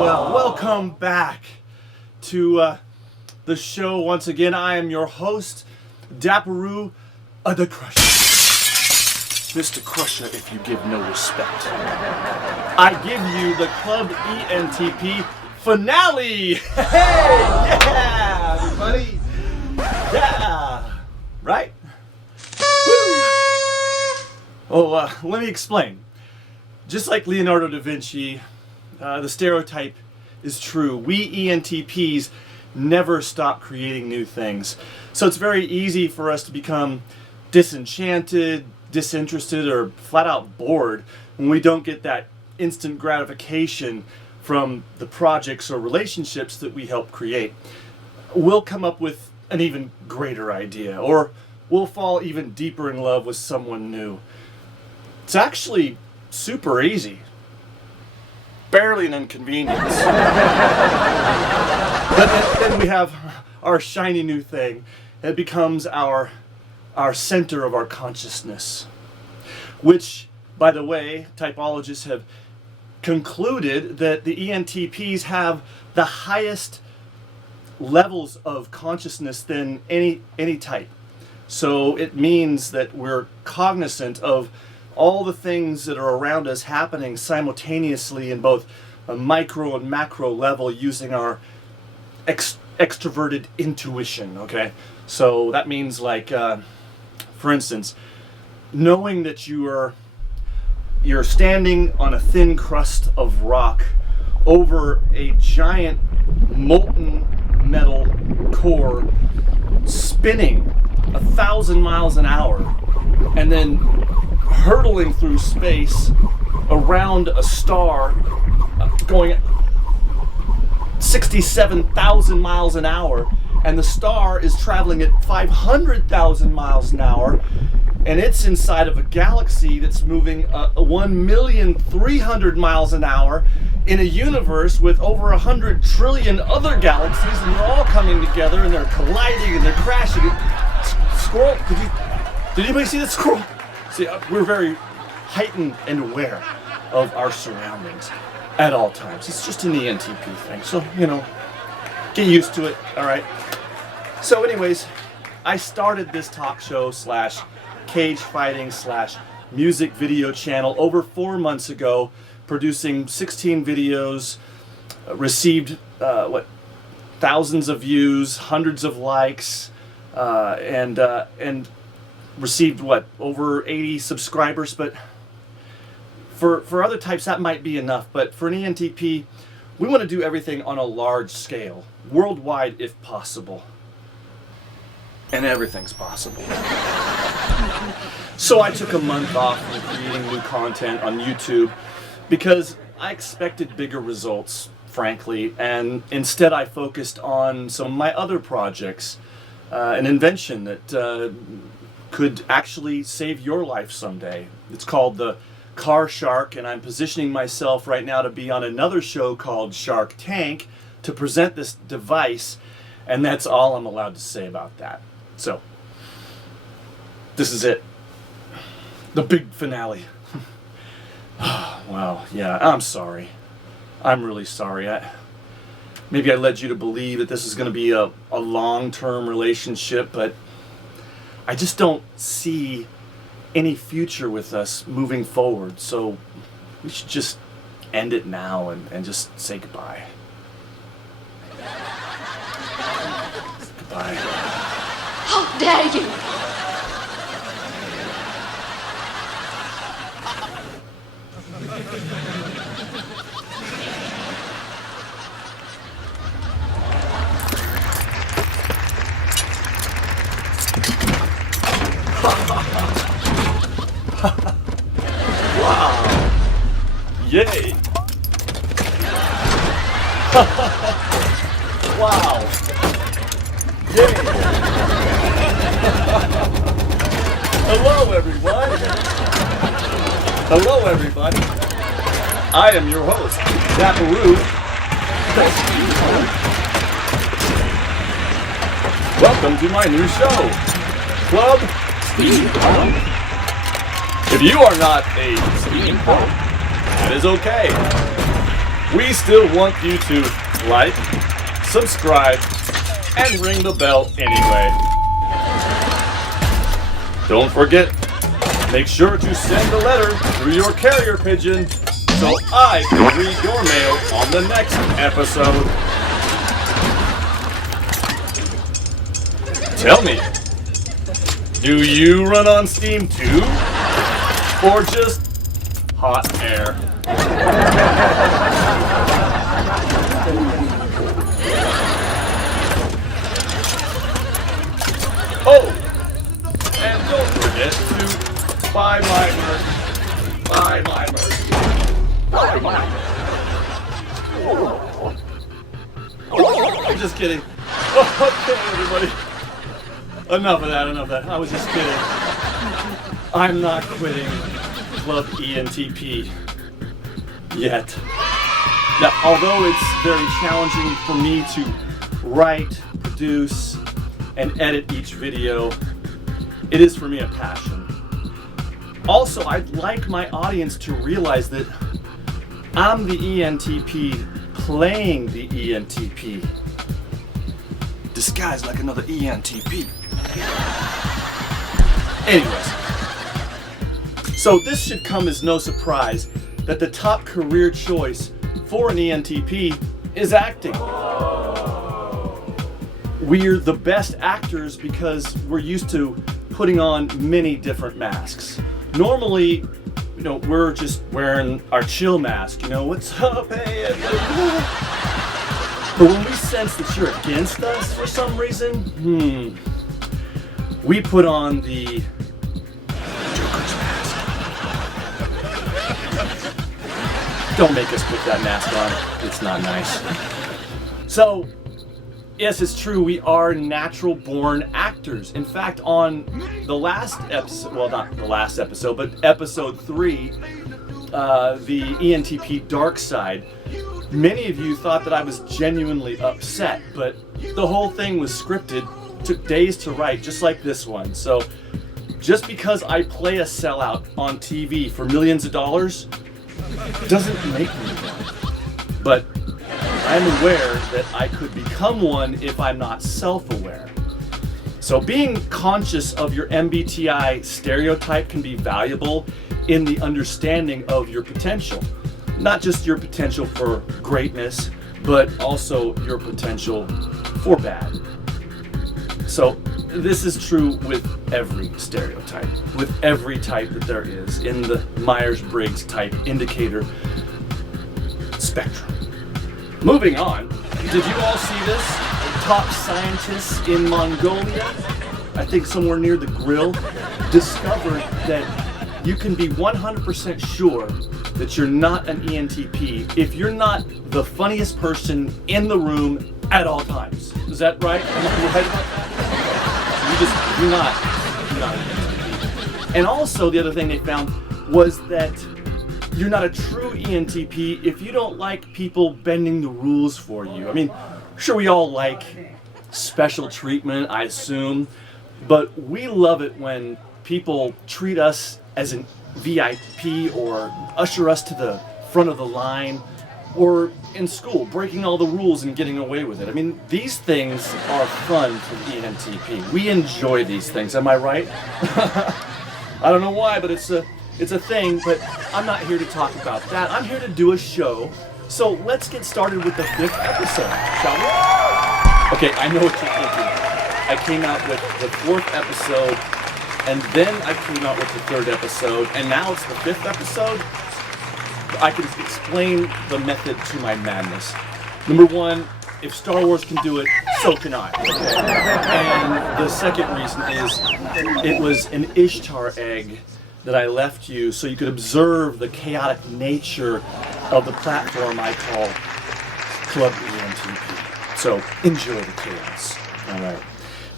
Well, welcome back to the show once again. I am your host, Dapperoo the Crusher. Mr. Crusher, if you give no respect. I give you the Club ENTP finale! Hey! Yeah, everybody! Yeah! Right? Woo! Oh, let me explain. Just like Leonardo da Vinci, the stereotype is true. We ENTPs never stop creating new things. So it's very easy for us to become disenchanted, disinterested, or flat out bored when we don't get that instant gratification from the projects or relationships that we help create. We'll come up with an even greater idea, or we'll fall even deeper in love with someone new. It's actually super easy. Barely an inconvenience. But then we have our shiny new thing. It becomes our center of our consciousness. Which, by the way, typologists have concluded that the ENTPs have the highest levels of consciousness than any type. So it means that we're cognizant of all the things that are around us happening simultaneously in both a micro and macro level using our extroverted intuition, okay? So that means, like, for instance, knowing that you're standing on a thin crust of rock over a giant molten metal core spinning 1,000 miles an hour and then hurtling through space around a star going 67,000 miles an hour, and the star is traveling at 500,000 miles an hour, and it's inside of a galaxy that's moving 1,300,000 miles an hour in a universe with over 100 trillion other galaxies, and they're all coming together and they're colliding and they're crashing. Squirrel, did anybody see that squirrel? See, we're very heightened and aware of our surroundings at all times. It's just an ENTP thing, so, you know, get used to it, all right? So anyways, I started this talk show / cage fighting / music video channel over 4 months ago, producing 16 videos, received, thousands of views, hundreds of likes, and received over 80 subscribers. But for other types that might be enough, but for an ENTP we want to do everything on a large scale, worldwide if possible, and everything's possible. So I took a month off from creating new content on YouTube because I expected bigger results, frankly, and instead I focused on some of my other projects, an invention that could actually save your life someday. It's called the Car Shark, and I'm positioning myself right now to be on another show called Shark Tank to present this device, and that's all I'm allowed to say about that. So, this is it. The big finale. Wow, yeah, I'm sorry. I'm really sorry. Maybe I led you to believe that this is going to be a long-term relationship, but I just don't see any future with us moving forward, so we should just end it now and just say goodbye. Goodbye. How dare you! Wow! Yay! wow. Yay. Hello, everyone. Hello, everybody. I am your host, Dapperoo. Welcome to my new show, Club Steampunk. If you are not a steampunk, that is okay. We still want you to like, subscribe, and ring the bell anyway. Don't forget, make sure to send a letter through your carrier pigeon so I can read your mail on the next episode. Tell me, do you run on steam too? Or just hot air? Oh, and don't forget to buy my merch. Buy my merch. Buy my merch. I'm just kidding. Okay, everybody. Enough of that. I was just kidding. I'm not quitting Club ENTP yet. Now, although it's very challenging for me to write, produce, and edit each video, it is for me a passion. Also, I'd like my audience to realize that I'm the ENTP playing the ENTP, disguised like another ENTP. Anyways, so this should come as no surprise that the top career choice for an ENTP is acting. We're the best actors because we're used to putting on many different masks. Normally, we're just wearing our chill mask, what's up, hey. But when we sense that you're against us for some reason, we put on the Joker's mask. Don't make us put that mask on. It's not nice. So, yes, it's true, we are natural born actors. In fact, on the last episode, well, not the last episode, but episode 3, the ENTP dark side, many of you thought that I was genuinely upset, but the whole thing was scripted, took days to write, just like this one. So just because I play a sellout on TV for millions of dollars doesn't make me one. But I'm aware that I could become one if I'm not self-aware. So being conscious of your MBTI stereotype can be valuable in the understanding of your potential. Not just your potential for greatness, but also your potential for bad. So this is true with every stereotype, with every type that there is in the myers-briggs type indicator spectrum. Moving on, did you all see this? Top scientists in Mongolia, I think somewhere near the grill, discovered that you can be 100% sure that you're not an ENTP if you're not the funniest person in the room at all times. Is that right? Am I right about that? You're not an ENTP. And also the other thing they found was that you're not a true ENTP if you don't like people bending the rules for you. I mean, sure, we all like special treatment, I assume, but we love it when people treat us as an VIP or usher us to the front of the line, or in school, breaking all the rules and getting away with it. I mean, these things are fun for the ENTP. We enjoy these things, am I right? I don't know why, but it's a thing, but I'm not here to talk about that. I'm here to do a show. So let's get started with the 5th episode, shall we? Okay, I know what you're thinking. I came out with the 4th episode, and then I came out with the 3rd episode, and now it's the 5th episode. I can explain the method to my madness. Number one, if Star Wars can do it, so can I. And the second reason is it was an Ishtar egg that I left you so you could observe the chaotic nature of the platform I call Club ENTP. So enjoy the chaos. All right.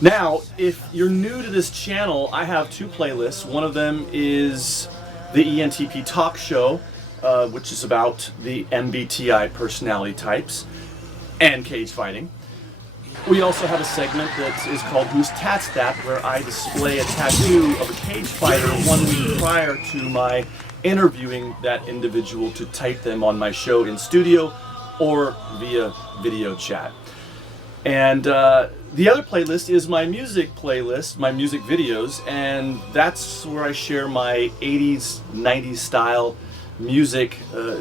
Now, if you're new to this channel, I have two playlists. One of them is the ENTP talk show, which is about the MBTI personality types and cage fighting. We also have a segment that is called Who's Tats That, where I display a tattoo of a cage fighter 1 week prior to my interviewing that individual to type them on my show in studio or via video chat. And the other playlist is my music playlist, my music videos, and that's where I share my 80s, 90s style music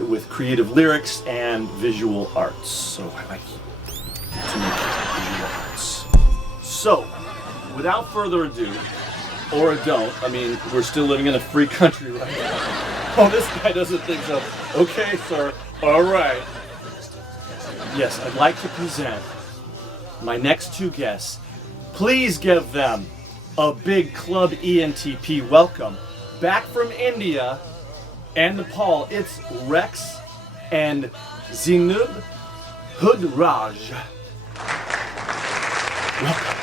with creative lyrics and visual arts. So I like to make visual arts. So, without further ado, or don't, I mean, we're still living in a free country, right? Oh, this guy doesn't think so. Okay, sir. All right. Yes, I'd like to present my next two guests. Please give them a big Club ENTP welcome. Back from India and Nepal, it's Rex and Zinub Hudraj. Welcome.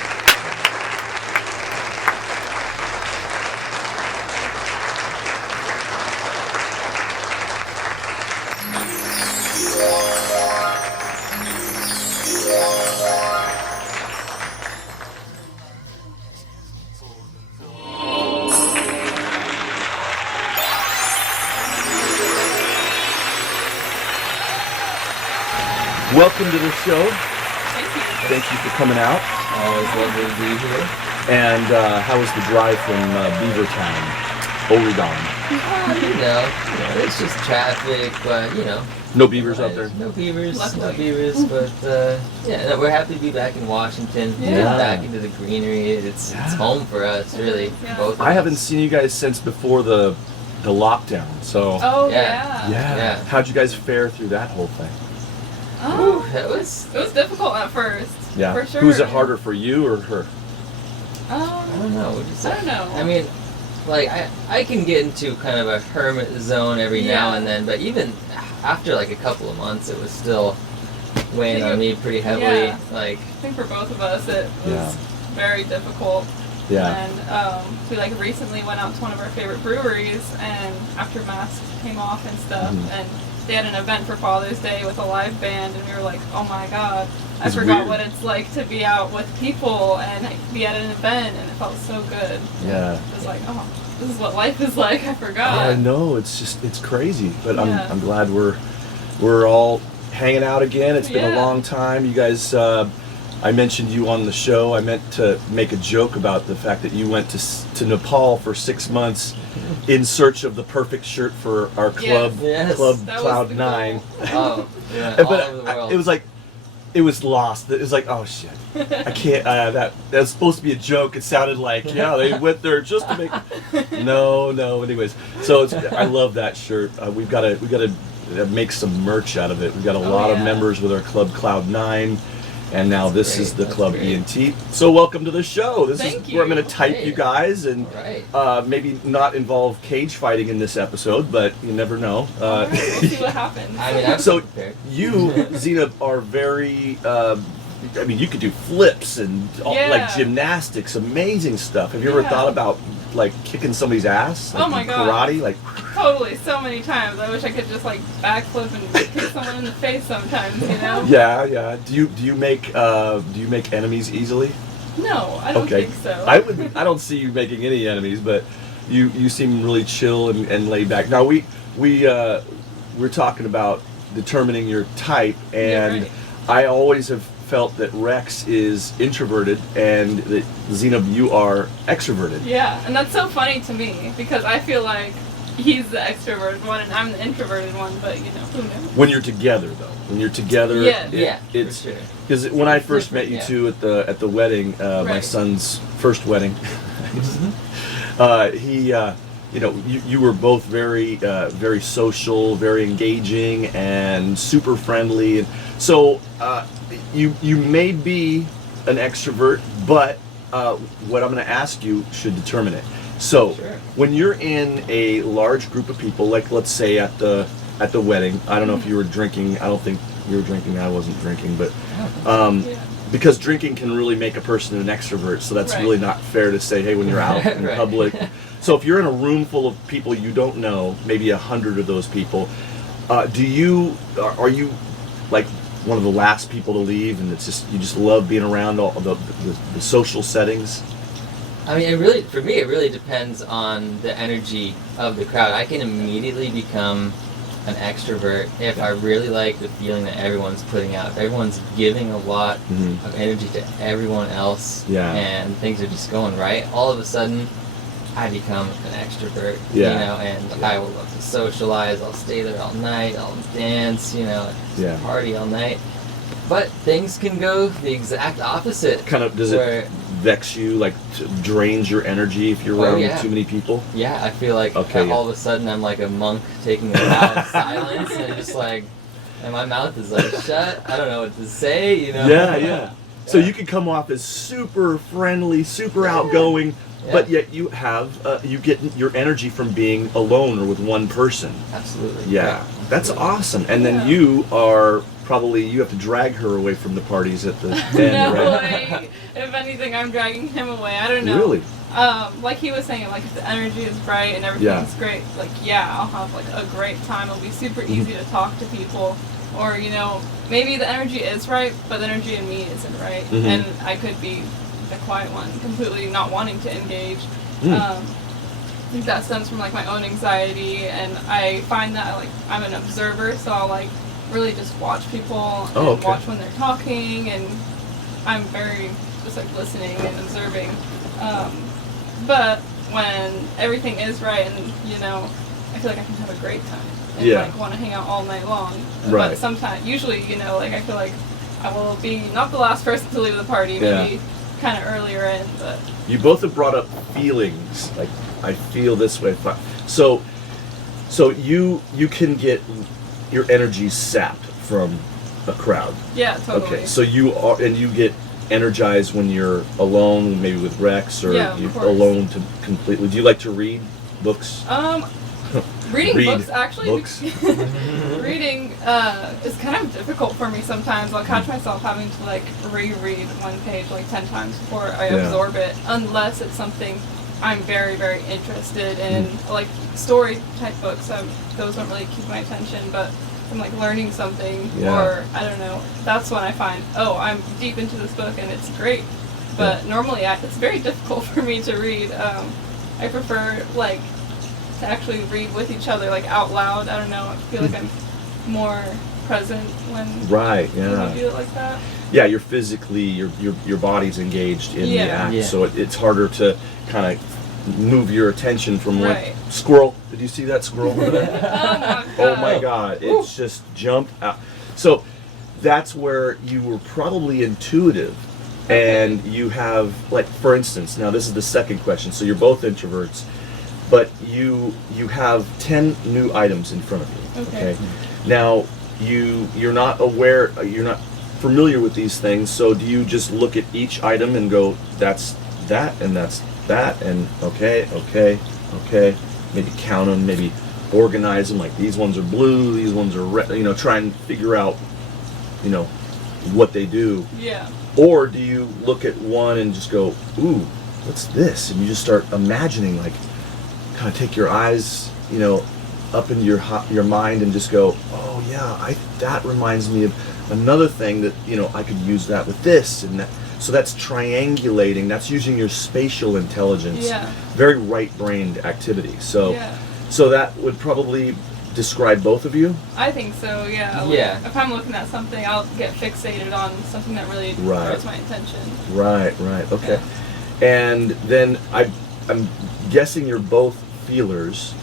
Welcome to the show. Thank you. Thank you for coming out. Always lovely to be here. And how was the drive from Beavertown, Oregon? You know, it's just traffic, but No beavers out there? No beavers, Luckily. but yeah, no, we're happy to be back in Washington, Yeah. back into the greenery. It's home for us, really. Yeah. Both of I us. haven't seen you guys since before the lockdown, so Oh Yeah. yeah. How'd you guys fare through that whole thing? Ooh, that was. It was difficult at first. Yeah. For sure. Who's it harder for, you or her? I don't know. Would you say? I don't know. I mean, like I can get into kind of a hermit zone every now Yeah. and then, but even after like a couple of months, it was still weighing on me pretty heavily. Yeah. Like. I think for both of us it was Yeah. very difficult. Yeah. And we like recently went out to one of our favorite breweries, and after masks came off and stuff, and they had an event for Father's Day with a live band, and we were like, oh my god, I It's forgot weird. what it's like to be out with people and be at an event, and it felt so good. Yeah. It was like, oh, this is what life is like. I forgot. I know, it's crazy, but Yeah. I'm glad we're all hanging out again. It's been a Yeah. long time. You guys, I mentioned you on the show. I meant to make a joke about the fact that you went to Nepal for 6 months in search of the perfect shirt for our club, Yes. Club That was Cloud the 9. Oh, yeah, But all over the world. it was like, it was lost. It was like, oh shit, I can't. That's supposed to be a joke. It sounded like, yeah, they went there just to make. No. Anyways, so I love that shirt. We gotta make some merch out of it. We've got a lot of yeah. members with our Club Cloud 9. And now this great, is the that's Club great. ENT. So welcome to the show. This Thank is where I'm going to you. type Hey. you guys and Alright. maybe not involve cage fighting in this episode, but you never know. All right, we'll see what happens. I mean, I'm So prepared. you, Zena, are very. I mean, you could do flips and Yeah. like gymnastics, amazing stuff. Have you ever Yeah. thought about like kicking somebody's ass? Like Oh my in God. Karate, like. Totally, so many times. I wish I could just like backflip and kick someone in the face sometimes, you know? Yeah. Do you make enemies easily? No, I don't Okay. think so. I don't see you making any enemies, but you seem really chill and laid back. Now we're talking about determining your type, and right. I always have felt that Rex is introverted and that Zena, you are extroverted. Yeah, and that's so funny to me because I feel like he's the extroverted one and I'm the introverted one, but you know, who knows? When you're together, though, Yeah, it's for sure. because when I first met different, you yeah. two at the wedding, my Right. son's first wedding, you were both very social, very engaging, and super friendly. And so you may be an extrovert, but what I'm going to ask you should determine it. So Sure. when you're in a large group of people, like let's say at the wedding, I don't know if you were drinking. I don't think you were drinking, I wasn't drinking, but Yeah. because drinking can really make a person an extrovert, so that's Right. really not fair to say, hey, when you're out in Right. public. So if you're in a room full of people you don't know, maybe 100 of those people, are you like one of the last people to leave, and it's just you just love being around all the social settings? I mean, for me, it really depends on the energy of the crowd. I can immediately become an extrovert if I really like the feeling that everyone's putting out. If everyone's giving a lot of energy to everyone else, and things are just going right, all of a sudden, I become an extrovert, and I will love to socialize. I'll stay there all night. I'll dance, just party all night. But things can go the exact opposite. Kind of, does it vex you, like drains your energy if you're around too many people? Yeah, I feel like all of a sudden I'm like a monk taking a vow of silence, and just like, and my mouth is like shut. I don't know what to say, Yeah. So you can come off as super friendly, super outgoing, but yet you have you get your energy from being alone or with one person. Absolutely. Yeah, that's awesome. And then you are probably you have to drag her away from the parties at the end, No, right? if anything, I'm dragging him away. I don't know. Really? Like he was saying, like if the energy is bright and everything's great, like I'll have like a great time. It'll be super easy to talk to people, or maybe the energy is right, but the energy in me isn't right, and I could be the quiet one, completely not wanting to engage. I think that stems from like my own anxiety, and I find that like I'm an observer, so I'll like really just watch people and watch when they're talking, and I'm very just like listening and observing. But when everything is right, and I feel like I can have a great time and like want to hang out all night long. Right. But sometimes, usually, like I feel like I will be not the last person to leave the party, maybe kind of earlier in. But you both have brought up feelings, like I feel this way. So you can get your energy sapped from a crowd. Yeah, totally. Okay, so you get energized when you're alone, maybe with Rex, or you're alone to completely. Do you like to read books? Reading books, actually. Reading is kind of difficult for me sometimes. I'll catch myself having to like reread one page like 10 times before I absorb it, unless it's something I'm very, very interested in, like story type books. Those don't really keep my attention, but I'm like learning something, or I don't know. That's when I find, I'm deep into this book and it's great. But normally, it's very difficult for me to read. I prefer like to actually read with each other, like out loud. I don't know. I feel like I'm more present when you do it like that. Yeah, you're physically your body's engaged in the act, so it's harder to kind of move your attention from one squirrel. Did you see that squirrel over there? Oh my god, it's just jumped out. So that's where you were probably intuitive, and you have, like, for instance, now this is the second question. So you're both introverts, but you have 10 new items in front of you. Okay. Now you're not aware, you're not familiar with these things. So do you just look at each item and go, that's that, and that's that, and okay, maybe count them, maybe organize them, like these ones are blue, these ones are red, try and figure out, what they do. Yeah. Or do you look at one and just go, ooh, what's this? And you just start imagining, like, kind of take your eyes, up into your mind and just go, oh yeah, that reminds me of another thing that, I could use that with this and that. So that's triangulating. That's using your spatial intelligence. Yeah. Very right-brained activity. So that would probably describe both of you? I think so, yeah. Like, if I'm looking at something, I'll get fixated on something that really draws my attention. Right, okay. And then I'm guessing you're both feelers.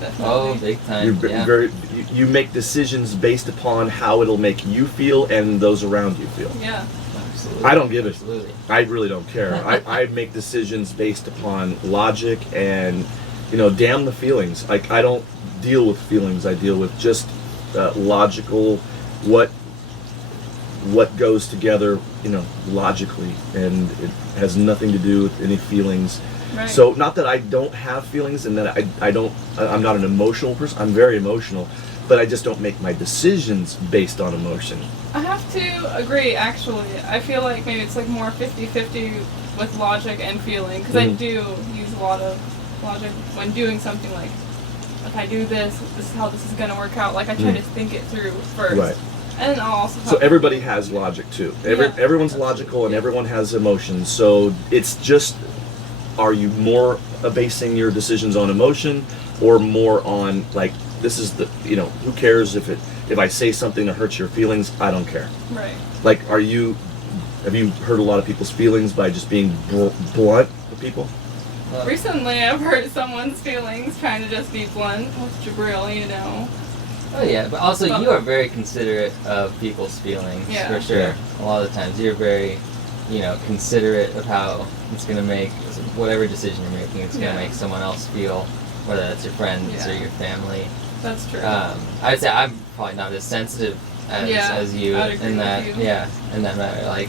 Definitely. Oh, big time. You're you make decisions based upon how it'll make you feel and those around you feel. Yeah. Absolutely. I don't give it. Absolutely. I really don't care. I make decisions based upon logic and, damn the feelings. Like, I don't deal with feelings. I deal with just logical, what goes together, logically, and it has nothing to do with any feelings. Right. So, not that I don't have feelings and that I'm not an emotional person. I'm very emotional, but I just don't make my decisions based on emotion. I have to agree, actually. I feel like maybe it's like more 50-50 with logic and feeling, because I do use a lot of logic when doing something. Like, if I do this is how this is going to work out. Like, I try to think it through first. Right. And then I'll also So everybody has logic too. Everyone's logical and everyone has emotions. So it's just, are you more basing your decisions on emotion or more on like, this is the, who cares if I say something that hurts your feelings? I don't care. Right. Like, have you hurt a lot of people's feelings by just being blunt with people? Recently, I've hurt someone's feelings trying to just be blunt with Jabril, Oh yeah, but also you are very considerate of people's feelings, for sure. Yeah. A lot of the times you're very, considerate of how it's going to make, whatever decision you're making, it's going to make someone else feel, whether that's your friends or your family. That's true. I'd say I'm probably not as sensitive as you in that, in that matter. Like,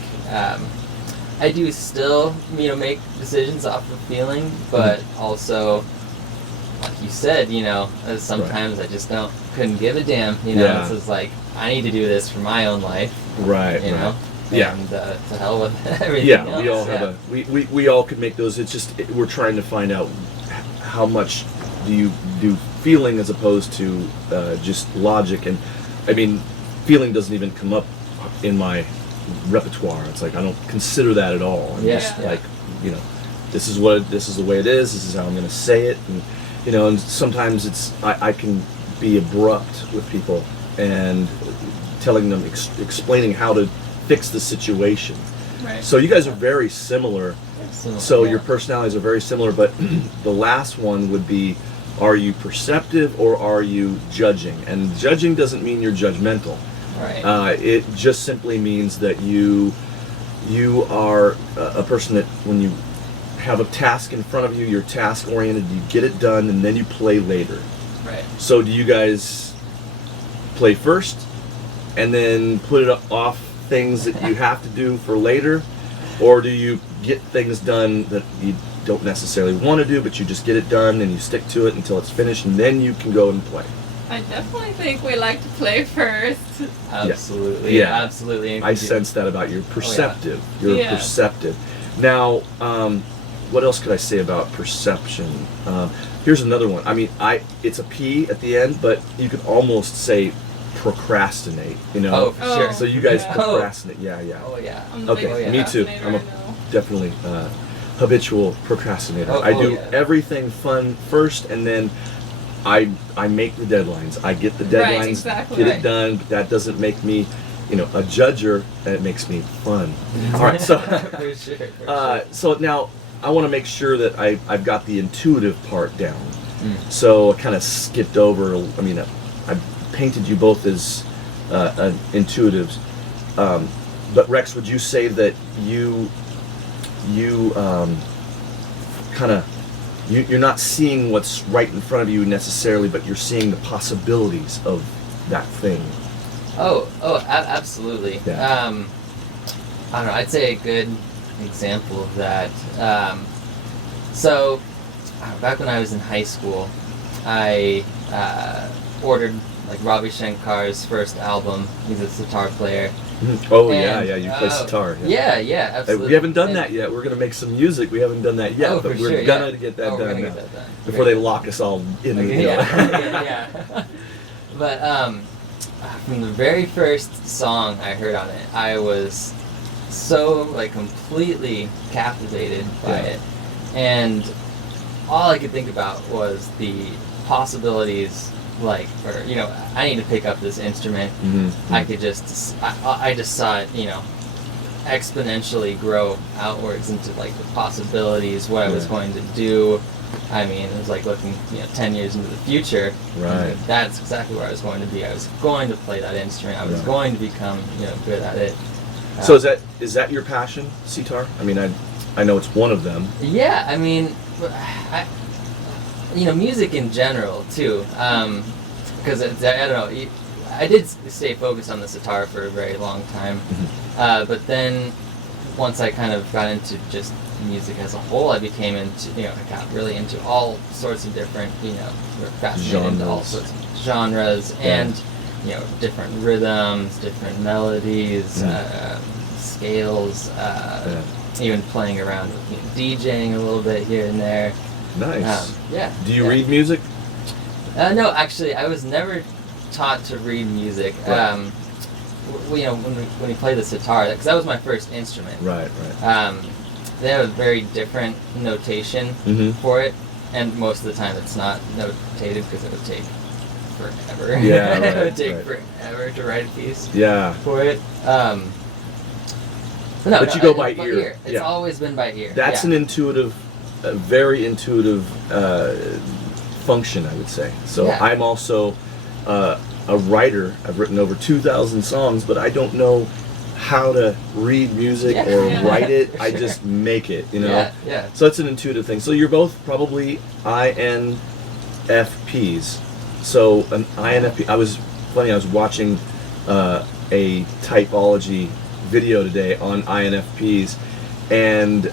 I do still, make decisions off of feeling, but also, like you said, sometimes I just couldn't give a damn, It's just like, I need to do this for my own life. Right, know? Yeah. And to hell with everything else. We all have we all could make those. It's just, we're trying to find out how much do you do feeling as opposed to just logic. And I mean, feeling doesn't even come up in my repertoire. It's like, I don't consider that at all. I'm just like, this is the way it is. This is how I'm going to say it. And, and sometimes I can be abrupt with people and telling them, explaining how to fix the situation. Right. So you guys are very similar. So your personalities are very similar, but the last one would be, are you perceptive or are you judging? And judging doesn't mean you're judgmental. Right. It just simply means that you are a person that when you have a task in front of you, you're task oriented, you get it done, and then you play later. Right. So do you guys play first and then put it off things that you have to do for later? Or do you get things done that you don't necessarily want to do, but you just get it done and you stick to it until it's finished, and then you can go and play? I definitely think we like to play first. Absolutely. Yeah. Absolutely. I sense that about you. Perceptive. Oh, yeah. You're perceptive. Now, what else could I say about perception? Here's another one. I mean, it's a P at the end, but you could almost say procrastinate, Oh, for sure. So you guys procrastinate. Yeah. Oh, yeah. Okay, me too. I'm definitely habitual procrastinator. Oh, I do yeah. everything fun first, and then I make the deadlines. I get the deadlines, Right, exactly. get it done, but that doesn't make me, a judger, and it makes me fun. All right, so For sure. so now I want to make sure that I've got the intuitive part down. So I kind of skipped over. I mean, I painted you both as intuitives, but Rex, would you say that you you're not seeing what's right in front of you necessarily, but you're seeing the possibilities of that thing? Absolutely. Yeah. I don't know, I'd say a good example of that. So, back when I was in high school, I ordered like Ravi Shankar's first album. He's a sitar player. Oh, And, yeah, you play sitar. Yeah, Hey, absolutely. we haven't done that yet. We're going to make some music. We haven't done that yet, Oh, but for we're sure, going yeah. to get that Oh, we're done gonna now. get that done. Before they lock us all in. Yeah. But from the very first song I heard on it, I was so like completely captivated by it, and all I could think about was the possibilities. Like, or I need to pick up this instrument. Mm-hmm. I just saw it, exponentially grow outwards into like the possibilities, what I was going to do. I mean, it was like looking, 10 years into the future. Right. That's exactly where I was going to be. I was going to play that instrument. I was going to become, good at it. So is that your passion, sitar? I mean, I know it's one of them. Yeah, I mean, music in general too. Because I don't know, I did stay focused on the sitar for a very long time. But then once I kind of got into just music as a whole, I became into, I got really into all sorts of different, we're fascinated into all sorts of genres and, different rhythms, different melodies, scales, even playing around with DJing a little bit here and there. Nice. Yeah. Do you read music? No, actually, I was never taught to read music. Right. When we play the sitar, because that was my first instrument. Right. They have a very different notation for it, and most of the time it's not notated because it would take forever. Yeah, right, it would take forever to write a piece. Yeah. For it. But you go by ear. It's always been by ear. That's an intuitive, a very intuitive function, I would say. So I'm also a writer. I've written over 2,000 songs, but I don't know how to read music or write it. Sure. I just make it, Yeah. So it's an intuitive thing. So you're both probably INFPs. So an INFP, I was watching a typology video today on INFPs, and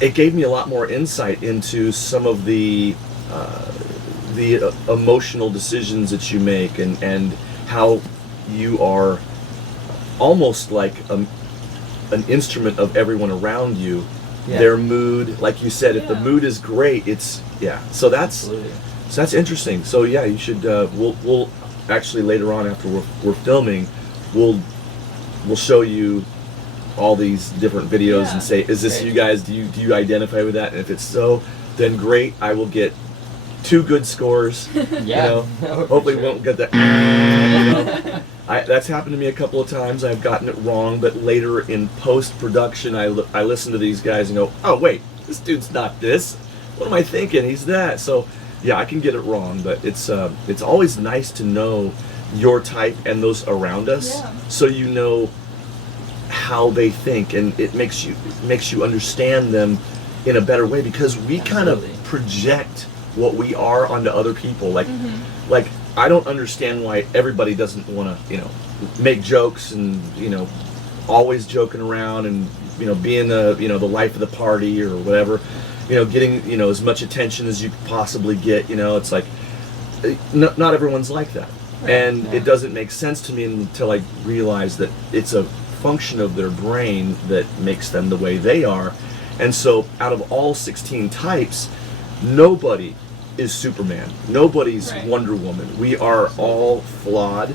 it gave me a lot more insight into some of the emotional decisions that you make, and how you are almost like an instrument of everyone around you. Their mood, like you said, if the mood is great, it's so that's interesting. So you should we'll actually later on, after we're filming, we'll show you all these different videos and say, is this you guys, do you identify with that? And if it's so, then great, I will get 2 good scores. Hopefully we won't get that. That's happened to me a couple of times. I've gotten it wrong, but later in post-production, I listen to these guys and go, oh wait, this dude's not this. What am I thinking? He's that. So I can get it wrong, but it's always nice to know your type and those around us, so you know how they think, and it makes you understand them in a better way, because we kind of project what we are onto other people. Like I don't understand why everybody doesn't want to make jokes and always joking around and being the the life of the party or whatever, getting as much attention as you could possibly get. It's like not everyone's like that. And it doesn't make sense to me until I realize that it's a function of their brain that makes them the way they are. And so out of all 16 types, nobody is Superman. Nobody's Wonder Woman. We are all flawed.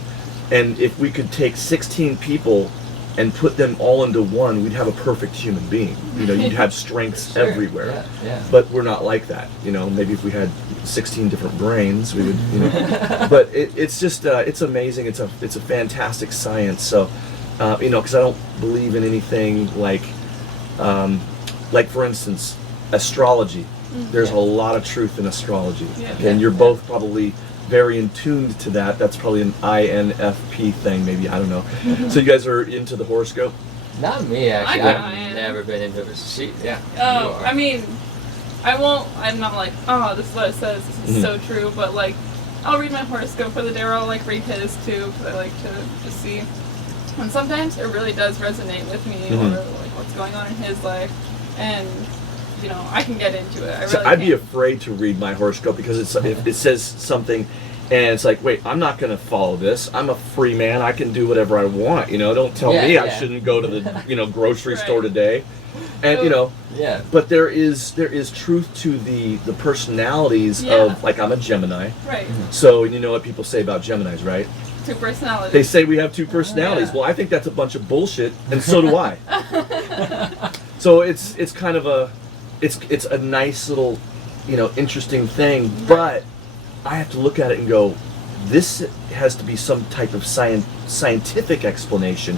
And if we could take 16 people and put them all into one, we'd have a perfect human being. You'd have strengths everywhere. But we're not like that. Maybe if we had 16 different brains, we would. But it's just it's amazing. It's a fantastic science. So because I don't believe in anything like for instance, astrology. There's a lot of truth in astrology, and you're both probably very in tune to that. That's probably an INFP thing, maybe, I don't know. So you guys are into the horoscope? Not me, actually. I've never been into it. I mean, I'm not like, oh, this is what it says, this is so true, but like, I'll read my horoscope for the day, or I'll like read his too, because I like to just see. And sometimes it really does resonate with me, or like what's going on in his life, and I can get into it. I'd be afraid to read my horoscope, because if it says something and it's like, wait, I'm not going to follow this. I'm a free man. I can do whatever I want. Don't tell me I shouldn't go to the grocery store today. And but there is truth to the personalities of, like, I'm a Gemini. Right. So you know what people say about Geminis, right? 2 personalities. They say we have 2 personalities. Well, I think that's a bunch of bullshit, and so do I. So it's kind of it's a nice little, interesting thing, but I have to look at it and go, this has to be some type of scientific explanation.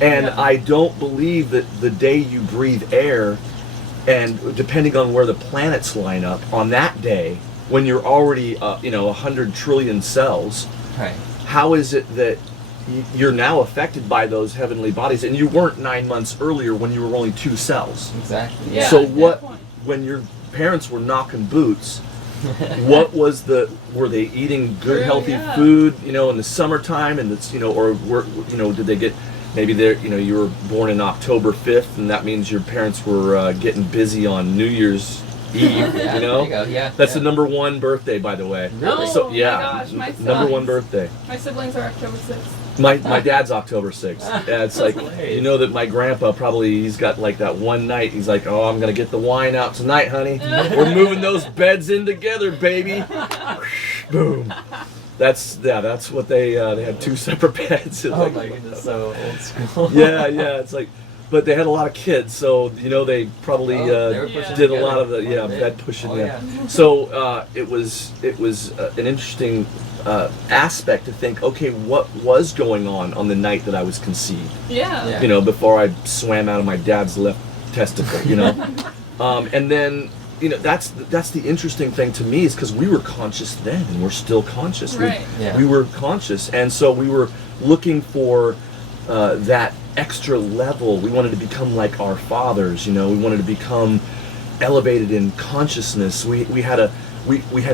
And I don't believe that the day you breathe air, and depending on where the planets line up on that day, when you're already 100 trillion cells, how is it that you're now affected by those heavenly bodies, and you weren't 9 months earlier when you were only 2 cells? Exactly. Yeah, so when your parents were knocking boots, were they eating good healthy food, in the summertime, and or did they get maybe you were born in October 5th, and that means your parents were getting busy on New Year's Eve. Yeah, you know, there you go. Yeah, that's yeah. the number 1 birthday, by the way. Really? So Oh yeah, my gosh, my number 1 sons. birthday. My siblings are October 6th. My dad's October 6th. Yeah, it's like, hilarious. you know that my grandpa he's got like that one night, he's like, oh, I'm gonna get the wine out tonight, honey. We're moving those beds in together, baby. Boom. That's what they had 2 separate beds. It's Oh like, my goodness, so old school. yeah, it's like, but they had a lot of kids, so they probably They were pushing did a together lot of the quite a bit. bed pushing. Oh, yeah. So it was an interesting aspect to think, okay, what was going on the night that I was conceived? Yeah. Yeah. Before I swam out of my dad's left testicle. And then that's the interesting thing to me, is because we were conscious then, and we're still conscious. Right. We were conscious, and so we were looking for that extra level. We wanted to become like our fathers. We wanted to become elevated in consciousness. We had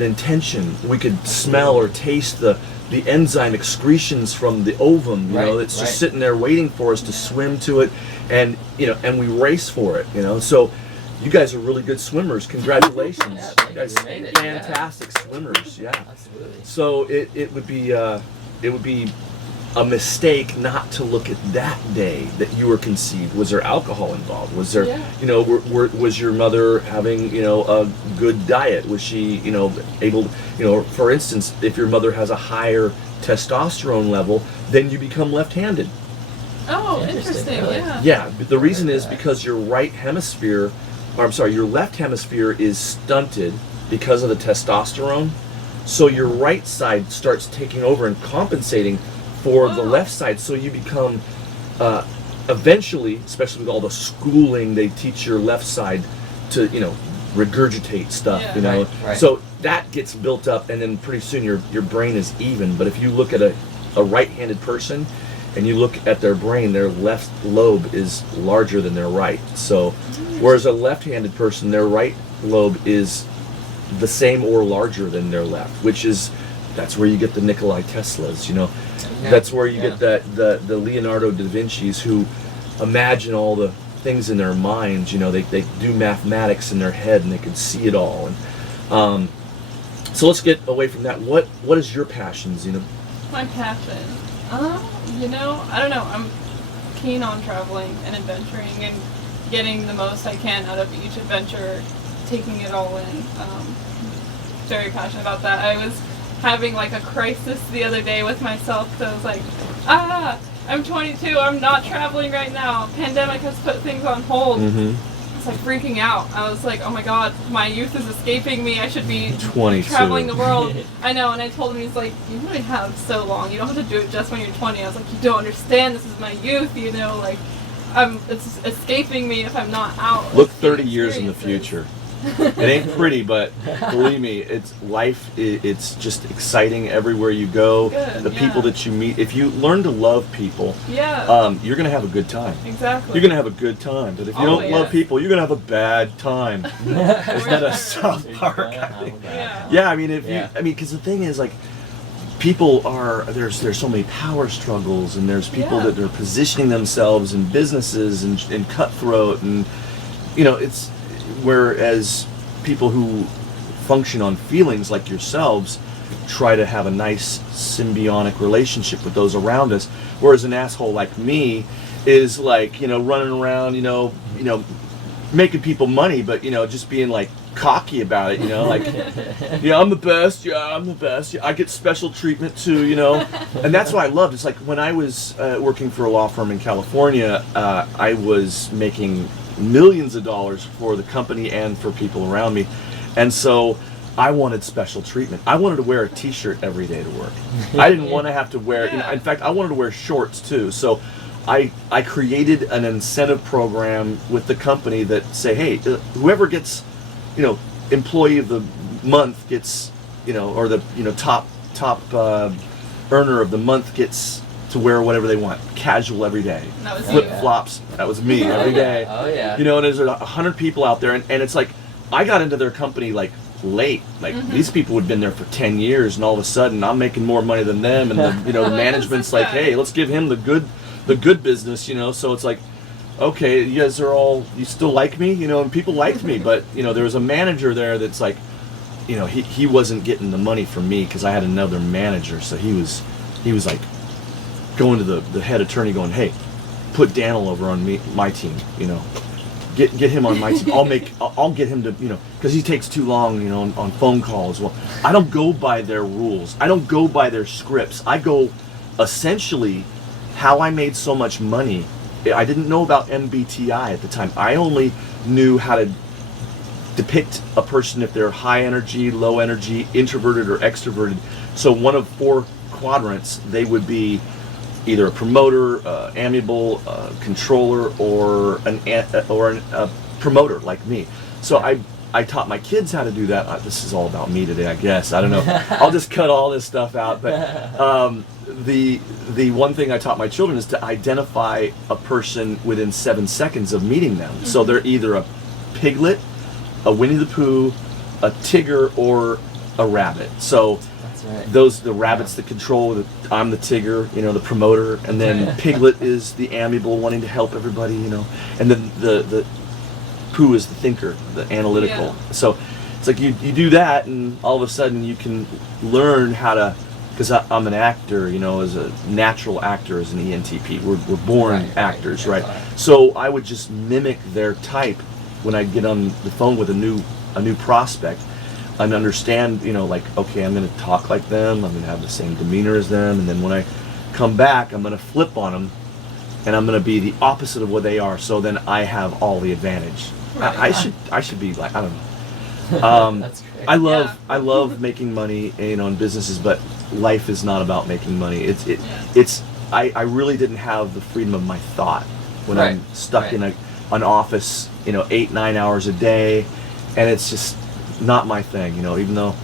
intention. We could smell or taste the enzyme excretions from the ovum. It's just sitting there waiting for us to swim to it, and and we race for it. So. You guys are really good swimmers. Congratulations. Yeah, thank You guys, you. We made it, fantastic swimmers. Yeah. Absolutely. So it would be a mistake not to look at that day that you were conceived. Was there alcohol involved? Was there, was your mother having, a good diet? Was she, able, for instance, if your mother has a higher testosterone level, then you become left-handed. Oh, interesting. Really. Yeah. Yeah, but the reason is because your your left hemisphere is stunted because of the testosterone. So your right side starts taking over and compensating for the left side. So you become, eventually, especially with all the schooling, they teach your left side to, regurgitate stuff, Yeah. Right. So that gets built up, and then pretty soon your brain is even. But if you look at a right-handed person, and you look at their brain, their left lobe is larger than their right. So, whereas a left-handed person, their right lobe is the same or larger than their left, that's where you get the Nikolai Teslas, Yeah. That's where you get the Leonardo da Vinci's, who imagine all the things in their minds, they do mathematics in their head and they can see it all. And so let's get away from that. What is your passion, Zena? My passion. I don't know. I'm keen on traveling and adventuring and getting the most I can out of each adventure, taking it all in. Very passionate about that. I was having like a crisis the other day with myself, because I was like, I'm 22, I'm not traveling right now. Pandemic has put things on hold. Mm-hmm. I was like freaking out. I was like, oh my god, my youth is escaping me. I should be 22. traveling the world. I know, and I told him, he's like, you really have so long. You don't have to do it just when you're 20. I was like, you don't understand. This is my youth, it's escaping me if I'm not out. Look 30 years in the experiences. future. It ain't pretty, but believe me, it's life. It's just exciting everywhere you go. Good, the people that you meet. If you learn to love people, you're gonna have a good time. Exactly. You're gonna have a good time. But if you don't love yes. people, you're gonna have a bad time. Is that a South Park? Yeah, I mean, because the thing is, like, people there's so many power struggles, and there's people that are positioning themselves in businesses and cutthroat, and it's. Whereas people who function on feelings like yourselves try to have a nice symbiotic relationship with those around us, whereas an asshole like me is like, running around, making people money, but just being like cocky about it, like, I'm the best, I'm the best, I get special treatment too, and that's what I loved. It's like when I was working for a law firm in California, I was making millions of dollars for the company and for people around me, and so I wanted special treatment. I wanted to wear a t-shirt every day to work. I didn't want to have to wear, in fact, I wanted to wear shorts too. So I created an incentive program with the company that say, hey, whoever gets, employee of the month gets, or the top earner of the month gets to wear whatever they want, casual every day, flip flops. That was me every day. Oh yeah. And there's 100 people out there, and it's like I got into their company like late. Like these people had been there for 10 years, and all of a sudden I'm making more money than them, and the the management's like, hey, let's give him the the good business, you know. So it's like, okay, you guys are all, you still like me, you know, and people liked me, but you know, there was a manager there that's like, you know, he wasn't getting the money from me because I had another manager, so he was like going to the head attorney, going, hey, put Daniel over on my team, you know, get him on my team. I'll get him to, you know, because he takes too long, you know, on phone calls. Well, I don't go by their rules. I don't go by their scripts. I go essentially how I made so much money. I didn't know about MBTI at the time. I only knew how to depict a person if they're high energy, low energy, introverted or extroverted. So one of 4 quadrants, they would be either a promoter, amiable, controller, or a promoter like me. So I taught my kids how to do that. This is all about me today, I guess. I don't know. I'll just cut all this stuff out. But the one thing I taught my children is to identify a person within 7 seconds of meeting them. So they're either a piglet, a Winnie the Pooh, a Tigger, or a rabbit. So That's right. the rabbits that control, I'm the Tigger, you know, the promoter, and then Piglet is the amiable, wanting to help everybody, you know, and then the Pooh is the thinker, the analytical. Yeah. So it's like you do that, and all of a sudden you can learn how to, because I'm an actor, you know, as a natural actor, as an ENTP. We're born actors, right? So I would just mimic their type when I get on the phone with a new prospect, and understand, you know, like, okay, I'm going to talk like them, I'm going to have the same demeanor as them, and then when I come back, I'm going to flip on them, and I'm going to be the opposite of what they are. So then I have all the advantage. Right. I should be like, I don't know. That's great. I love making money, you know, in businesses, but life is not about making money. I really didn't have the freedom of my thought when I'm stuck in an office, you know, 8-9 hours a day, and it's just not my thing, you know. Even though,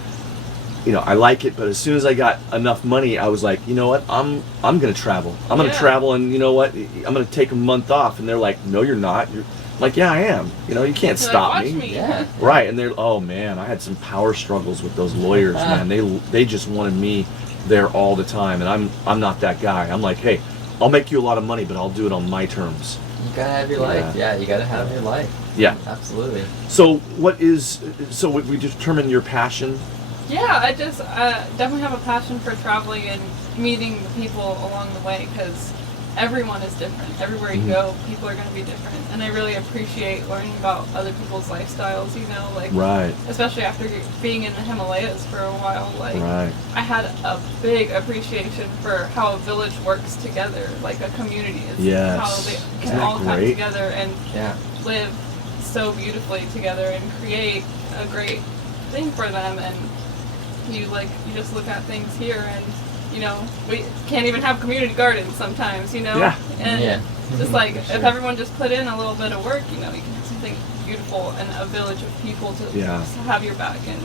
you know, I like it, but as soon as I got enough money, I was like, you know what, I'm gonna travel. I'm gonna travel, and you know what, I'm gonna take a month off. And they're like, no, you're not. You're like, yeah, I am. You know, you can't stop Watch me. me. Yeah. Right, and they're, oh man, I had some power struggles with those lawyers, man. They just wanted me there all the time, and I'm not that guy. I'm like, hey, I'll make you a lot of money, but I'll do it on my terms. You gotta have your life. Yeah, you gotta have your life. Yeah. Absolutely. So we determine your passion. Yeah, I just definitely have a passion for traveling and meeting the people along the way, because everyone is different. Everywhere you go, people are going to be different. And I really appreciate learning about other people's lifestyles, you know, like, especially after being in the Himalayas for a while, like, I had a big appreciation for how a village works together, like a community. It's how they can all come together and live so beautifully together and create a great thing for them. And you just look at things here, and you know, we can't even have community gardens sometimes, you know? And just like, if everyone just put in a little bit of work, you know, you can have something beautiful and a village of people to have your back and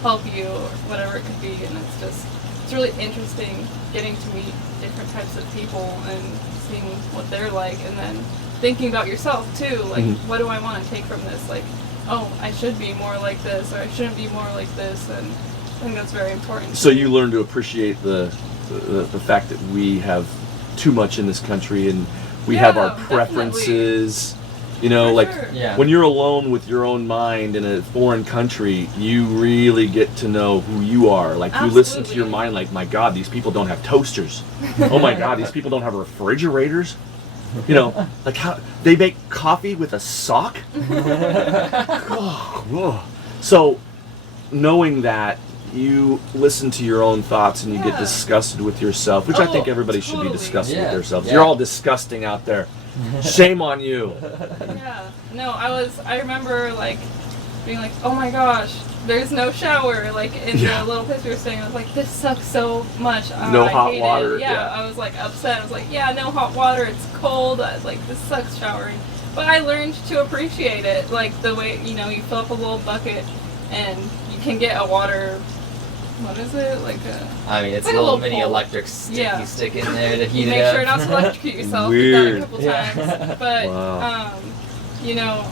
help you, or whatever it could be. And it's really interesting getting to meet different types of people and seeing what they're like, and then thinking about yourself too, like, what do I want to take from this? Like, oh, I should be more like this, or I shouldn't be more like this, and I think that's very important. So you learn to appreciate the fact that we have too much in this country, and we have our preferences. Definitely. You know, when you're alone with your own mind in a foreign country, you really get to know who you are. Like, you listen to your mind, like, my God, these people don't have toasters. Oh my God, these people don't have refrigerators. You know, like, how they make coffee with a sock. So knowing that, you listen to your own thoughts, and you get disgusted with yourself, which I think everybody should be disgusted with themselves. You're all disgusting out there. Shame on you. No, I remember, like, being like, oh my gosh, there's no shower, like, in the little place we were staying. I was like, this sucks so much. No hot water. I was like upset. I was like, no hot water, it's cold. I was like, this sucks showering. But I learned to appreciate it, like, the way, you know, you fill up a little bucket and you can get a water, what is it, like a... I mean, it's like a little mini electric stick you stick in there to heat it up. Make sure not to electrocute yourself. Weird. Did that a couple times. But, you know,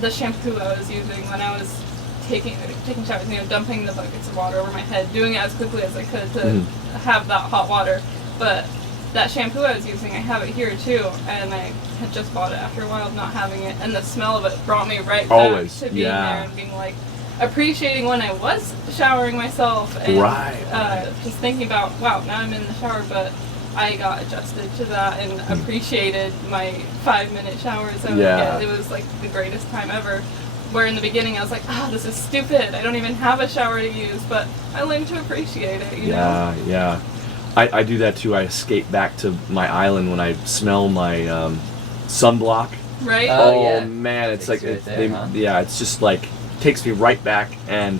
the shampoo I was using when I was taking showers, you know, dumping the buckets of water over my head, doing it as quickly as I could to have that hot water. But that shampoo I was using, I have it here too, and I had just bought it after a while of not having it, and the smell of it brought me right back to being there and being like, appreciating when I was showering myself, and just thinking about, wow, now I'm in the shower, but I got adjusted to that and appreciated my 5-minute showers I would get. It was like the greatest time ever. Where in the beginning I was like, this is stupid. I don't even have a shower to use, but I learned to appreciate it, you know? Yeah. I do that too. I escape back to my island when I smell my sunblock. Right? Oh man, it's like, right it's just like, takes me right back, and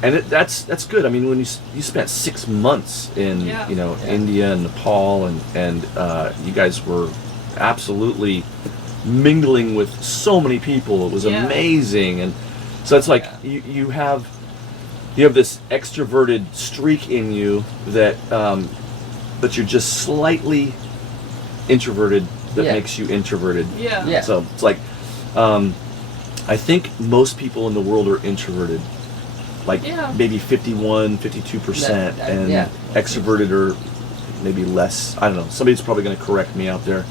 that's good. I mean, when you spent 6 months in India and Nepal, and you guys were absolutely mingling with so many people. It was amazing, and so it's like you have this extroverted streak in you that but you're just slightly introverted that makes you introverted. So it's like I think most people in the world are introverted, like maybe 52%, and extroverted are maybe less. I don't know. Somebody's probably going to correct me out there.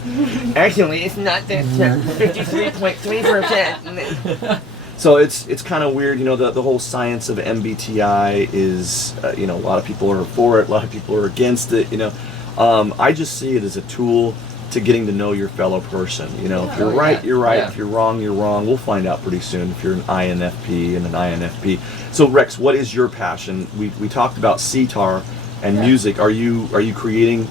Actually, it's not that 53.3%. So it's kind of weird, you know. The whole science of MBTI is, you know, a lot of people are for it, a lot of people are against it. You know, I just see it as a tool to getting to know your fellow person. You know, if you're right, you're right. If you're wrong, you're wrong. We'll find out pretty soon if you're an INFP and an INFP. So Rex, what is your passion? We talked about sitar and music. Are you creating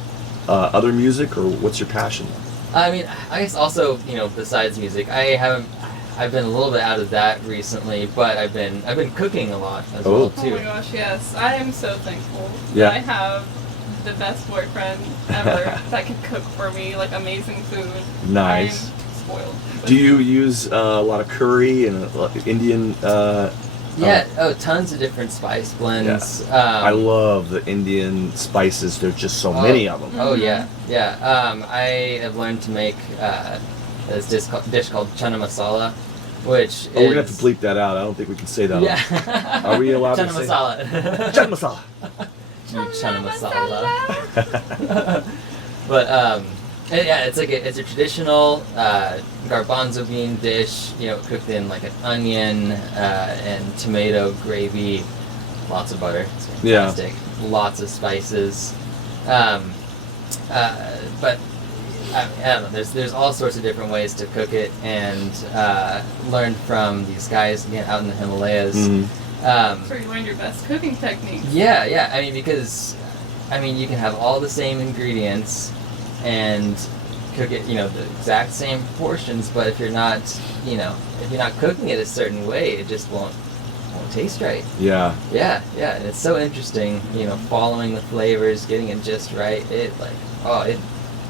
other music, or what's your passion? I mean, I guess also, you know, besides music, I've been a little bit out of that recently, but I've been cooking a lot as well too. Oh my gosh, yes. I am so thankful that I have the best boyfriend ever that can cook for me, like amazing food. Nice. I'm spoiled. Do you use a lot of curry and Indian? Tons of different spice blends. I love the Indian spices. There's just so many of them. Oh yeah. I have learned to make this dish called chana masala, which we're gonna have to bleep that out. I don't think we can say that. Yeah. Are we allowed chana to say masala? Chana masala. Chana masala. But it's a traditional garbanzo bean dish, you know, cooked in like an onion and tomato gravy, lots of butter. It's fantastic. Lots of spices. But I don't know. There's all sorts of different ways to cook it, and learned from these guys again out in the Himalayas. That's where you learned your best cooking techniques. Yeah. I mean, because you can have all the same ingredients and cook it, you know, the exact same portions, but if you're not cooking it a certain way, it just won't taste right. Yeah, and it's so interesting, you know, following the flavors, getting it just right. It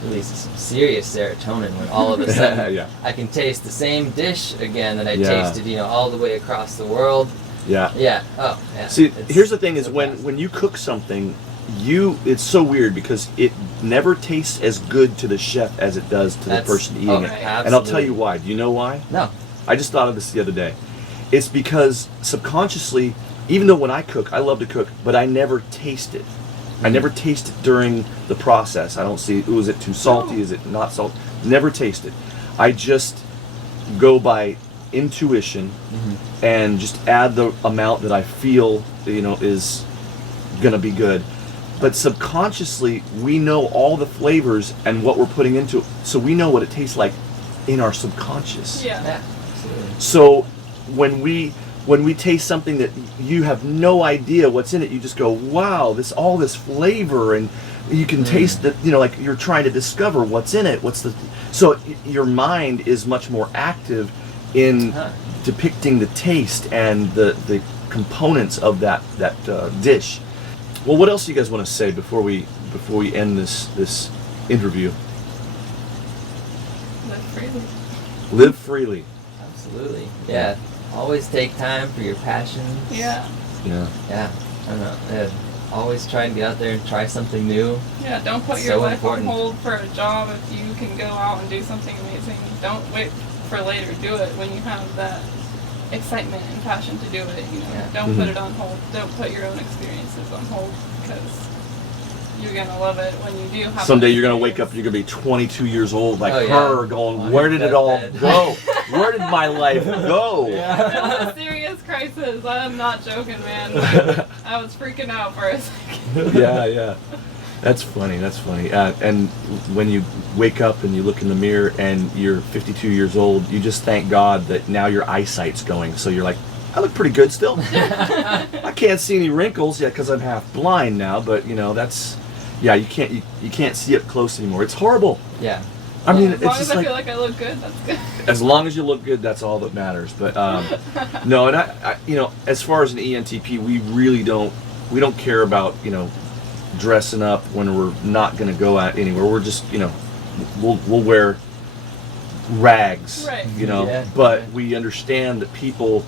releases some serious serotonin when all of a sudden I can taste the same dish again that I tasted, you know, all the way across the world. See, here's the thing: is when you cook something, it's so weird because it never tastes as good to the chef as it does to the person eating it. Absolutely. And I'll tell you why. Do you know why? No. I just thought of this the other day. It's because subconsciously, even though when I cook, I love to cook, but I never taste it. I never taste it during the process. I don't see, is it too salty? Is it not salty? Never taste it. I just go by intuition and just add the amount that I feel, you know, is gonna be good. But subconsciously, we know all the flavors and what we're putting into it, so we know what it tastes like in our subconscious. Yeah. So when we taste something that you have no idea what's in it, you just go, wow, all this flavor, and you can taste that, you know, like you're trying to discover what's in it. So your mind is much more active in depicting the taste and the components of that dish. Well, what else do you guys want to say before we end this interview? Live freely. Live freely. Absolutely. Yeah. Always take time for your passions. Yeah. I don't know. Always try and get out there and try something new. Yeah, don't put your life on hold for a job if you can go out and do something amazing. Don't wait for later. Do it when you have that excitement and passion to do it. You know, don't put it on hold. Don't put your own experiences on hold, because you're gonna love it when you do have. Someday those you're gonna days. wake up and you're gonna be 22 years old like Oh, yeah. her, going, where did it all go? Where did my life go? It was a serious crisis. I'm not joking, man. I was freaking out for a second. Yeah. That's funny. And when you wake up and you look in the mirror and you're 52 years old, you just thank God that now your eyesight's going. So you're like, I look pretty good still. I can't see any wrinkles yet because I'm half blind now. But that's, you can't see up close anymore. It's horrible. Yeah. I mean, as long it's as just I feel like I look good, that's good. as long as you look good, that's all that matters. But no, and I as far as an ENTP, we really don't care about dressing up when we're not going to go out anywhere. We're just we'll wear rags, Right. Yeah. But we understand that people,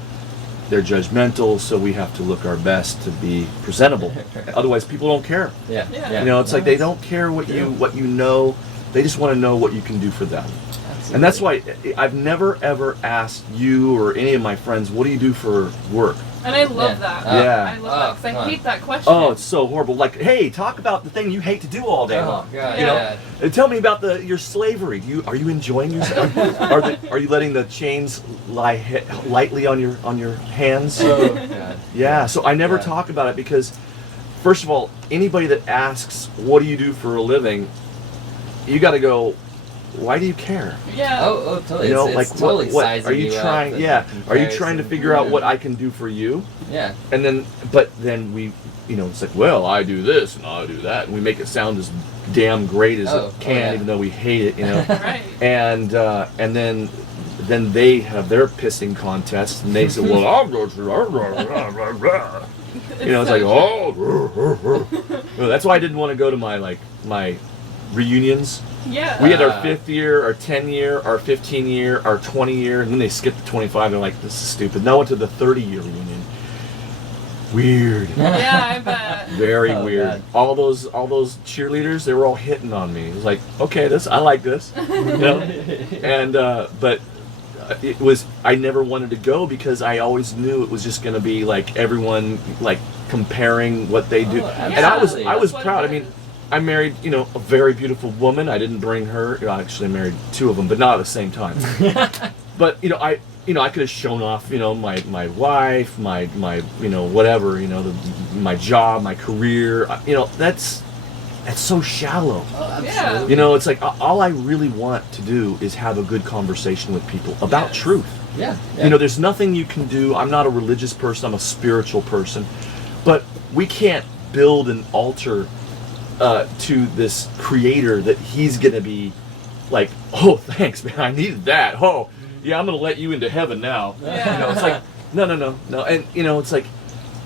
they're judgmental, so we have to look our best to be presentable. Otherwise, people don't care. Yeah. Yeah. It's like they don't care what you know. They just want to know what you can do for them. Absolutely. And that's why I've never ever asked you or any of my friends, what do you do for work? And I love Yeah. that. Yeah. I love that because I hate that question. Oh, it's so horrible. Like, hey, talk about the thing you hate to do all day Oh long. God. You know? Yeah. And tell me about your slavery. Are you enjoying yourself? Are you letting the chains lie lightly on your hands? Oh God. Yeah. So I never Yeah. talk about it because, first of all, anybody that asks, what do you do for a living? You got to go, why do you care? Yeah. Oh, totally. It's It's what totally sizing are you up trying? and Yeah. Are you trying to comparison. figure out what I can do for you? Yeah. And then we, it's like, well, I do this and I do that, and we make it sound as damn great as it can, yeah. even though we hate it, Right. And then they have their pissing contest, and they say, well, I'll go to. It's like, oh, well, that's why I didn't want to go to my reunions. Yeah. We had our 5th year, our 10 year, our 15 year, our 20 year, and then they skipped the 25. They're like, this is stupid. Now I went to the 30-year reunion. Weird. Yeah, I bet. Very Oh, weird. God. All those cheerleaders, they were all hitting on me. It was like, okay, I like this, And but I never wanted to go because I always knew it was just going to be like everyone like comparing what they do, Oh, and I was absolutely. proud. I mean, I married a very beautiful woman. I didn't bring her. Actually, I married 2 of them, but not at the same time. But I could have shown off, my wife, my whatever, my job, my career. That's so shallow. Oh, Yeah. absolutely. It's like all I really want to do is have a good conversation with people about Yes. truth. Yeah. There's nothing you can do. I'm not a religious person. I'm a spiritual person, but we can't build an altar to this creator that he's gonna be like, oh, thanks, man, I needed that. Oh, yeah, I'm gonna let you into heaven now. Yeah. It's like, no, and it's like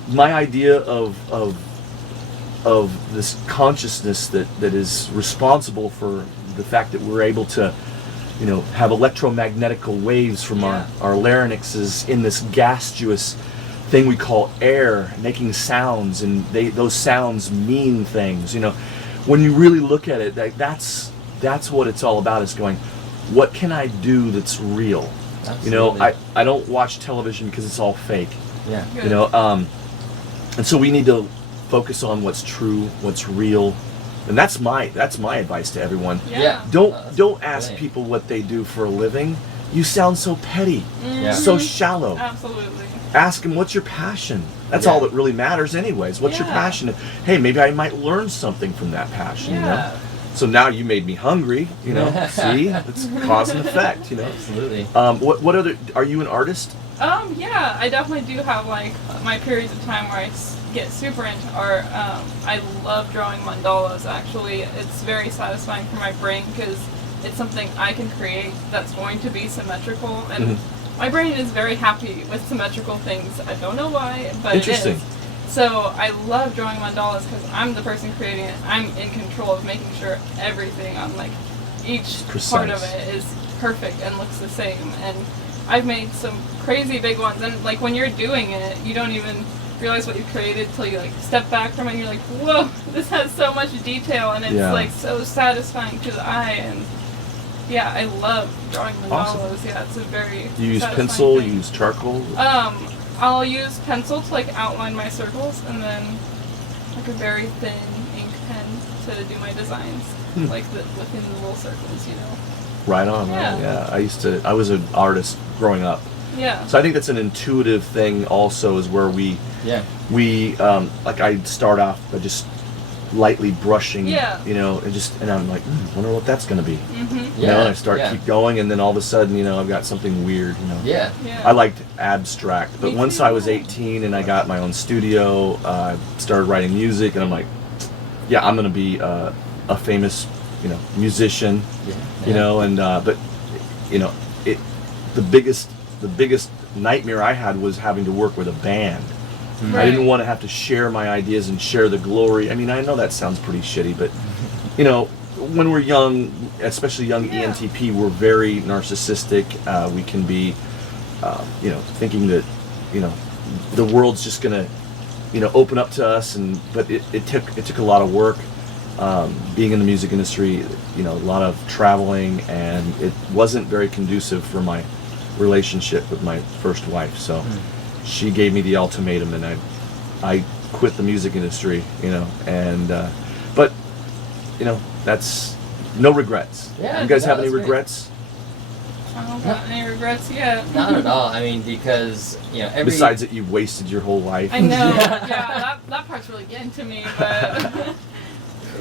my idea of this consciousness that is responsible for the fact that we're able to, have electromagnetical waves from Yeah. our larynxes in this gaseous thing we call air, making sounds, and those sounds mean things. When you really look at it, that's what it's all about. Is going, what can I do that's real? Absolutely. I don't watch television because it's all fake. Yeah. Good. And so we need to focus on what's true, what's real, and that's my advice to everyone. Yeah. Don't That's ask brilliant. people what they do for a living. You sound so petty, Yeah. so shallow. Absolutely. Ask them, what's your passion? That's Yeah. all that really matters anyways. What's your Yeah. passion? Hey, maybe I might learn something from that passion. Yeah. So now you made me hungry. See, it's cause and effect. Absolutely. What other? Are you an artist? Yeah, I definitely do have like my periods of time where I get super into art. I love drawing mandalas. Actually, it's very satisfying for my brain because it's something I can create that's going to be symmetrical, and my brain is very happy with symmetrical things. I don't know why, but Interesting. it is. So I love drawing mandalas because I'm the person creating it. I'm in control of making sure everything on like each part of Precise. it is perfect and looks the same. And I've made some crazy big ones, and like when you're doing it, you don't even realize what you created till you like step back from it and you're like, whoa, this has so much detail, and it's Yeah. like so satisfying to the eye. And yeah, I love drawing mandalas. Awesome. Yeah, it's a very You use satisfying pencil, thing. you use charcoal. I'll use pencil to like outline my circles, and then like a very thin ink pen. to do my designs, like within the little circles, you know. Right on. Yeah. Yeah. I was an artist growing up. Yeah. So I think that's an intuitive thing also, is where we like I'd start off by just lightly brushing, you know, and I'm like, wonder what that's going to be. You know, and I start keep going, and then all of a sudden, you know, I've got something weird, you know. Yeah. I liked abstract, but Me once too. I was 18 and I got my own studio, I started writing music, and I'm like, yeah, I'm going to be a famous, you know, musician, you know, and but you know, the biggest nightmare I had was having to work with a band. I didn't want to have to share my ideas and share the glory. I mean, I know that sounds pretty shitty, but you know, when we're young, especially young ENTP, we're very narcissistic. We can be, you know, thinking that, you know, the world's just gonna, you know, open up to us, but it took a lot of work. Being in the music industry, you know, a lot of traveling, and it wasn't very conducive for my relationship with my first wife. So she gave me the ultimatum, and I quit the music industry, you know, and but you know, that's no regrets. Yeah, you guys have no, any that's great. regrets? I don't got any regrets yet. Not at all. I mean, because, you know, Besides that, you've wasted your whole life. I know. Yeah, that part's really getting to me, but.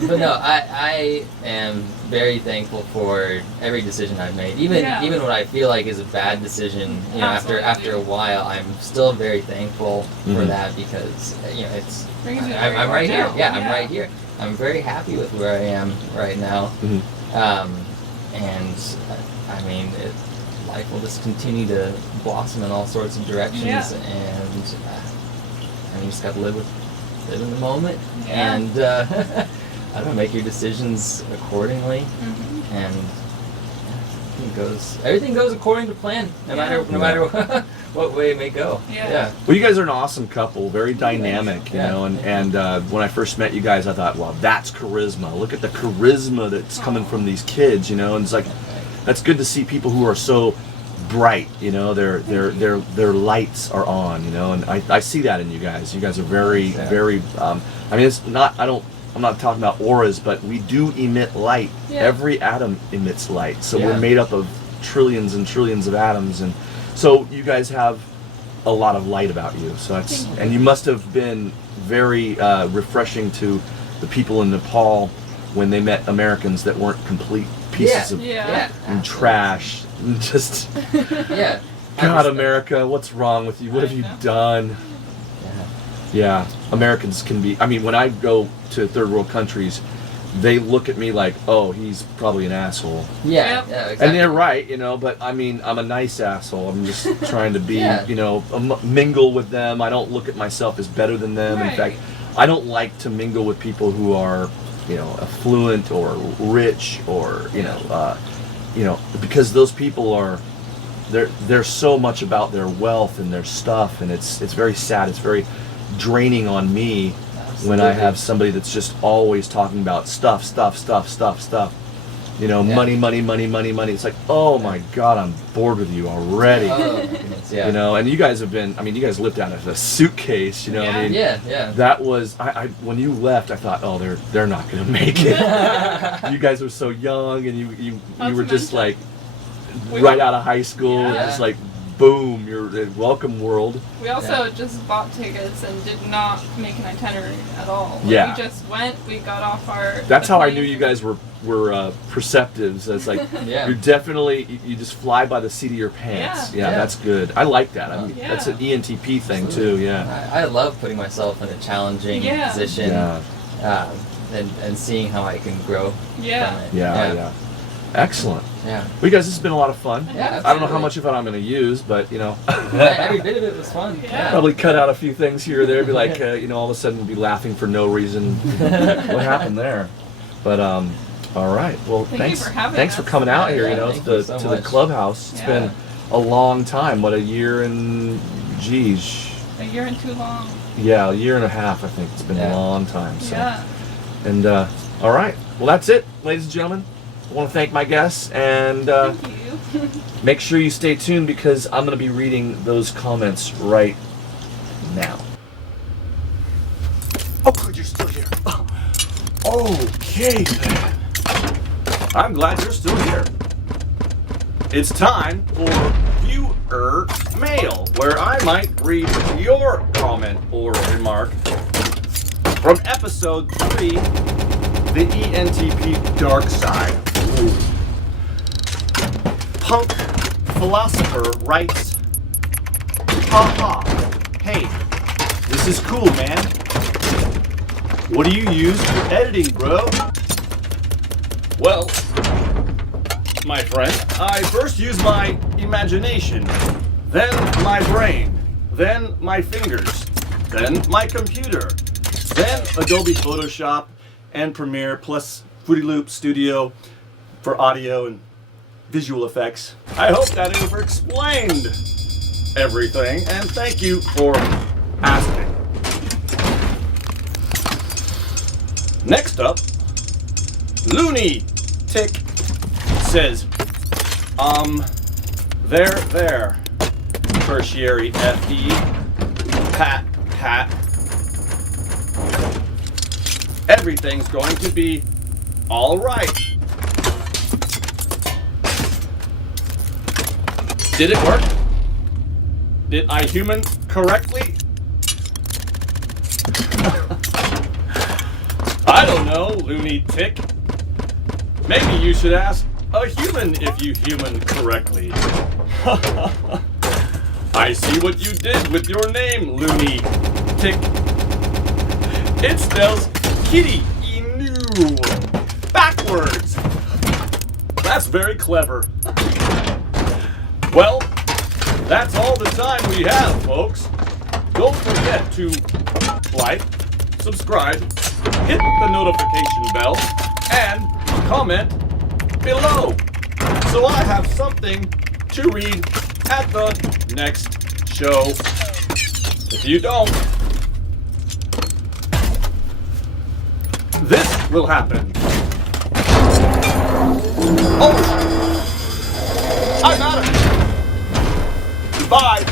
But no, I am very thankful for every decision I've made. Even when I feel like is a bad decision, you know, after a while, I'm still very thankful for that, because, you know, it's I'm right here. Yeah, I'm right here. I'm very happy with where I am right now. And I mean, life will just continue to blossom in all sorts of directions, and I mean, you just got to live in the moment, and I don't know, make your decisions accordingly, and everything goes according to plan, no matter what way it may go. Yeah. Well, you guys are an awesome couple, very dynamic, you know, and when I first met you guys, I thought, well, that's charisma. Look at the charisma that's coming from these kids, you know, and it's like, that's good to see people who are so bright, you know, their lights are on, you know, and I see that in you guys. You guys are very, very, I mean, it's not, I'm not talking about auras, but we do emit light. Every atom emits light. So we're made up of trillions and trillions of atoms, and so you guys have a lot of light about you. So that's, and you must have been very refreshing to the people in Nepal when they met Americans that weren't complete pieces of and trash and just God, America, what's wrong with you? What have you done? Yeah, Americans can be, I mean, when I go to third world countries, they look at me like, oh, he's probably an asshole. Yeah, exactly. And they're right, you know, but I mean, I'm a nice asshole. I'm just trying to be, you know, mingle with them. I don't look at myself as better than them. In fact, I don't like to mingle with people who are, you know, affluent or rich or, you know, because those people are, they're so much about their wealth and their stuff, and it's very sad. It's very draining on me when I have somebody that's just always talking about stuff. You know, money. It's like, oh my God, I'm bored with you already. You know, and you guys have been, I mean, you guys lived out of a suitcase, you know, I mean, that was, I when you left, I thought, oh, they're not going to make it. You guys were so young, and you were just like, right out of high school, just like, boom, you're welcome world. We also just bought tickets and did not make an itinerary at all. We just went, we got off our... That's how I knew you guys were perceptives. It's like, you're definitely, you just fly by the seat of your pants. Yeah, that's good. I like that. I mean, that's an ENTP thing too, I love putting myself in a challenging position and seeing how I can grow from it. Yeah. Excellent. Yeah. Well, you guys, this has been a lot of fun. Yeah, I don't know how much of it I'm going to use, but, you know. Every bit of it was fun. Probably cut out a few things here or there. Be like, you know, all of a sudden we'll be laughing for no reason. What happened there? But, all right. Well, thanks for coming out here, you know, to the clubhouse. It's been a long time. What, a year and, geez. A year and too long. Yeah, a year and a half, I think. It's been a long time. So. And, all right. Well, that's it, ladies and gentlemen. I want to thank my guests, and thank you. make sure you stay tuned, because I'm going to be reading those comments right now. Oh, good, you're still here. Okay then. I'm glad you're still here. It's time for viewer mail, where I might read your comment or remark from episode 3, the ENTP Dark Side. Ooh. Punk Philosopher writes, haha, hey, this is cool, man. What do you use for editing, bro? Well, my friend, I first use my imagination, then my brain, then my fingers, then my computer, then Adobe Photoshop and Premiere plus Fruity Loop Studio for audio and visual effects. I hope that over-explained everything, and thank you for asking. Next up, Looney Tick says, there, tertiary FE, pat, everything's going to be all right. Did it work? Did I human correctly? I don't know, Looney Tick. Maybe you should ask a human if you human correctly. I see what you did with your name, Looney Tick. It spells kitty inu backwards. That's very clever. Well, that's all the time we have, folks. Don't forget to like, subscribe, hit the notification bell, and comment below, so I have something to read at the next show. If you don't, this will happen. Oh! I'm out of here. Goodbye.